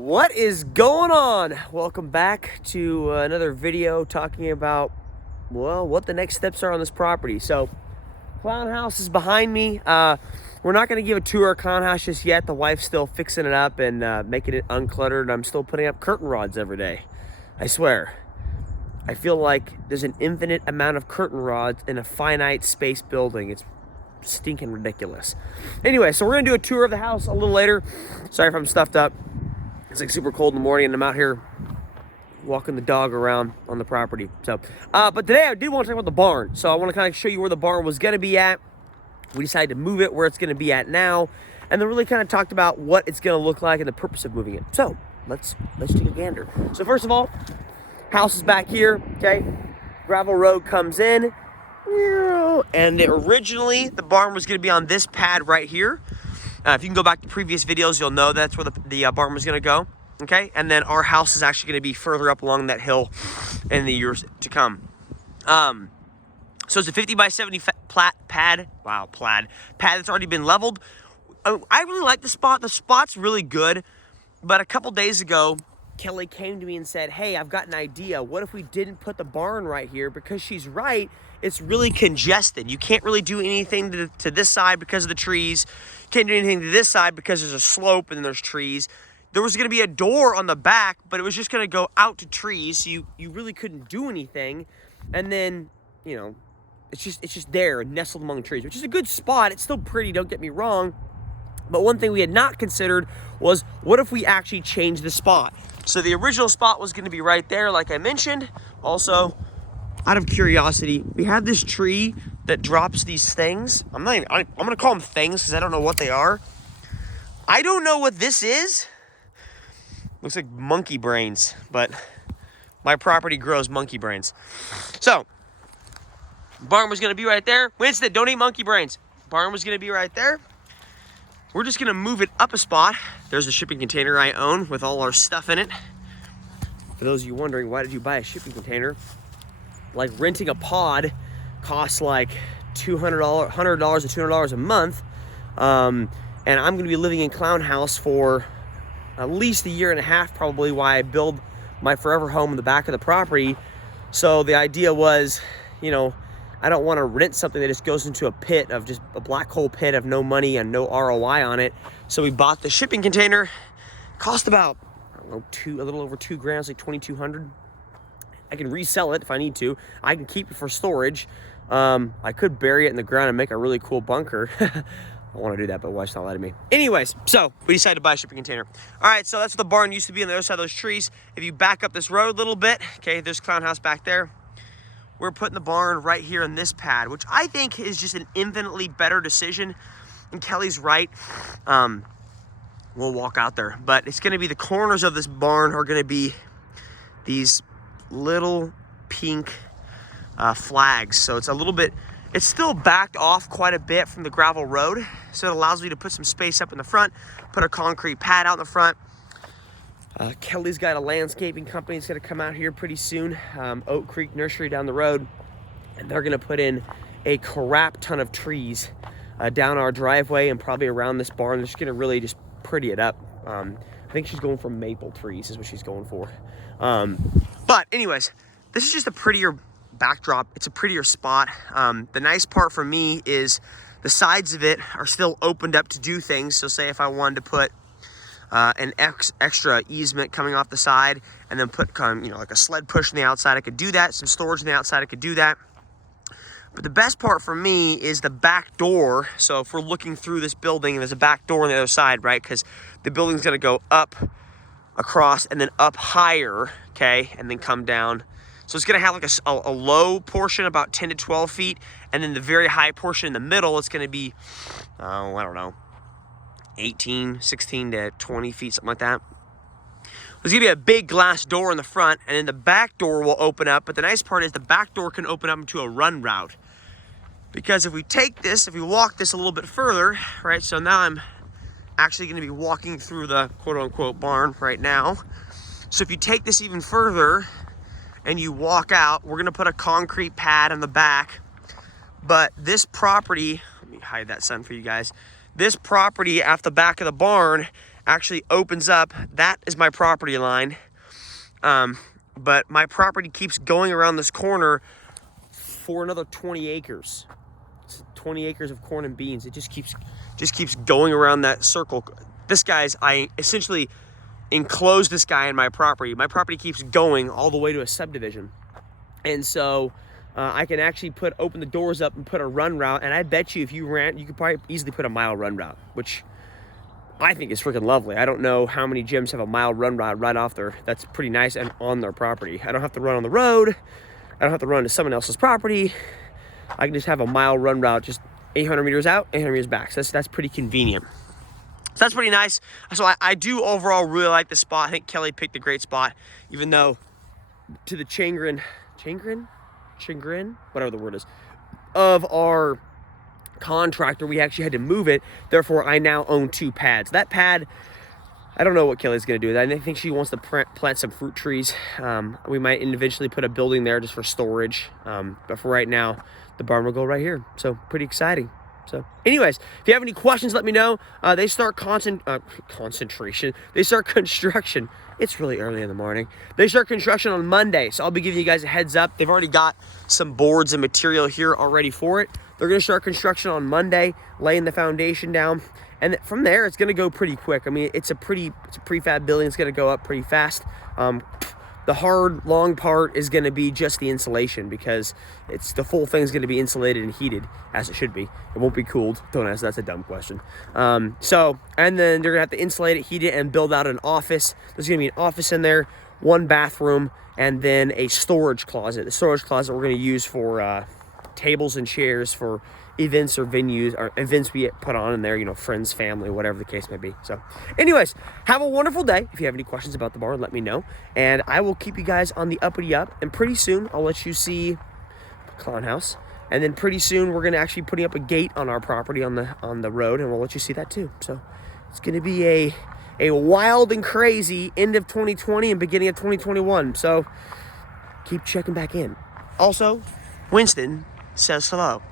What is going on? Welcome back to another video talking about, well, what the next steps are on this property. So, clown house is behind me. We're not going to give a tour of clown house just yet. The wife's still fixing it up and making it uncluttered. I'm still putting up curtain rods every day. I swear. I feel like there's an infinite amount of curtain rods in a finite space building. It's stinking ridiculous. Anyway, so we're going to do a tour of the house a little later. Sorry if I'm stuffed up. It's like super cold in the morning and I'm out here walking the dog around on the property. So, but today I did want to talk about the barn. So I want to kind of show you where the barn was going to be at. We decided to move it where it's going to be at now. And then really kind of talked about what it's going to look like and the purpose of moving it. So let's take a gander. So first of all, house is back here, okay? Gravel road comes in. And originally the barn was going to be on this pad right here. If you can go back to previous videos, you'll know that's where the barn was going to go, okay? And then our house is actually going to be further up along that hill in the years to come. So it's a 50 by 70 pad. Wow, pad that's already been leveled. I really like the spot. The spot's really good. But a couple days ago, Kelly came to me and said, hey, I've got an idea. What if we didn't put the barn right here? Because she's right. It's really congested. You can't really do anything to this side because of the trees. Can't do anything to this side because there's a slope and there's trees. There was going to be a door on the back, but it was just going to go out to trees. So you really couldn't do anything. And then, you know, it's just there nestled among trees, which is a good spot. It's still pretty, don't get me wrong. But one thing we had not considered was, what if we actually changed the spot? So the original spot was going to be right there, like I mentioned. Also, out of curiosity, we have this tree that drops these things. I'm going to call them things because I don't know what they are. I don't know what this is. Looks like monkey brains, but my property grows monkey brains. So, barn was going to be right there. Winston, don't eat monkey brains. Barn was going to be right there. We're just going to move it up a spot. There's a shipping container I own with all our stuff in it. For those of you wondering, why did you buy a shipping container? Like renting a pod costs like $100 to $200 a month. And I'm going to be living in Clown House for at least a year and a half, probably, while I build my forever home in the back of the property. So the idea was, you know, I don't want to rent something that just goes into a pit of just a black hole pit of no money and no ROI on it. So we bought the shipping container. Cost about, I don't know, a little over $2,000, like $2,200. I can resell it if I need to. I can keep it for storage. I could bury it in the ground and make a really cool bunker. I want to do that, but wife's not letting me. Anyways, so we decided to buy a shipping container. All right, so that's what the barn used to be on the other side of those trees. If you back up this road a little bit, okay, there's Clown House back there. We're putting the barn right here in this pad, which I think is just an infinitely better decision. And Kelly's right. We'll walk out there. But it's going to be, the corners of this barn are going to be these little pink flags. So it's a little bit, it's still backed off quite a bit from the gravel road. So it allows me to put some space up in the front, put a concrete pad out in the front. Kelly's got a landscaping company that's going to come out here pretty soon, Oak Creek Nursery down the road, and they're going to put in a crap ton of trees down our driveway and probably around this barn. They're just going to really just pretty it up. I think she's going for maple trees is what she's going for. But anyways, this is just a prettier backdrop. It's a prettier spot. The nice part for me is the sides of it are still opened up to do things. So say if I wanted to put an extra easement coming off the side and then put like a sled push on the outside, I could do that. Some storage on the outside, I could do that. But the best part for me is the back door. So if we're looking through this building, there's a back door on the other side, right? Because the building's going to go up, across, and then up higher, okay? And then come down. So it's going to have like a low portion, about 10 to 12 feet. And then the very high portion in the middle, it's going to be, I don't know, 16 to 20 feet, something like that. There's going to be a big glass door in the front, and then the back door will open up. But the nice part is the back door can open up into a run route. Because if we walk this a little bit further, right? So now I'm actually going to be walking through the quote-unquote barn right now. So if you take this even further and you walk out, we're going to put a concrete pad on the back. But this property, let me hide that sun for you guys. This property at the back of the barn actually opens up. That is my property line. But my property keeps going around this corner for another 20 acres. It's 20 acres of corn and beans. It just keeps going around that circle. I essentially enclosed this guy in my property. My property keeps going all the way to a subdivision. And so I can actually open the doors up and put a run route. And I bet you if you ran, you could probably easily put a mile run route, which I think is freaking lovely. I don't know how many gyms have a mile run route right off there. That's pretty nice and on their property. I don't have to run on the road. I don't have to run to someone else's property. I can just have a mile run route, just 800 meters out, 800 meters back. So that's pretty convenient. So that's pretty nice. So I do overall really like the spot. I think Kelly picked a great spot, even though to the chagrin, whatever the word is, of our contractor, we actually had to move it. Therefore, I now own 2 pads. That pad, I don't know what Kelly's gonna do with that. I think she wants to plant some fruit trees. We might eventually put a building there just for storage. But for right now, the barn will go right here. So pretty exciting. So anyways, if you have any questions, let me know. They start concentration. They start construction. It's really early in the morning. They start construction on Monday. So I'll be giving you guys a heads up. They've already got some boards and material here already for it. They're gonna start construction on Monday, laying the foundation down. And from there, it's gonna go pretty quick. I mean, it's a prefab building. It's gonna go up pretty fast. The hard, long part is gonna be just the insulation, because the full thing's gonna be insulated and heated, as it should be. It won't be cooled. Don't ask, that's a dumb question. And then they're gonna have to insulate it, heat it, and build out an office. There's gonna be an office in there, 1 bathroom, and then a storage closet. The storage closet we're gonna use for tables and chairs for events or venues or events we put on in there, you know, friends, family, whatever the case may be. So anyways, have a wonderful day. If you have any questions about the barn, let me know, and I will keep you guys on the uppity up. And pretty soon I'll let you see the clown house, and then pretty soon we're gonna actually putting up a gate on our property on the road, and we'll let you see that too. So it's gonna be a wild and crazy end of 2020 and beginning of 2021. So keep checking back in. Also, Winston says hello.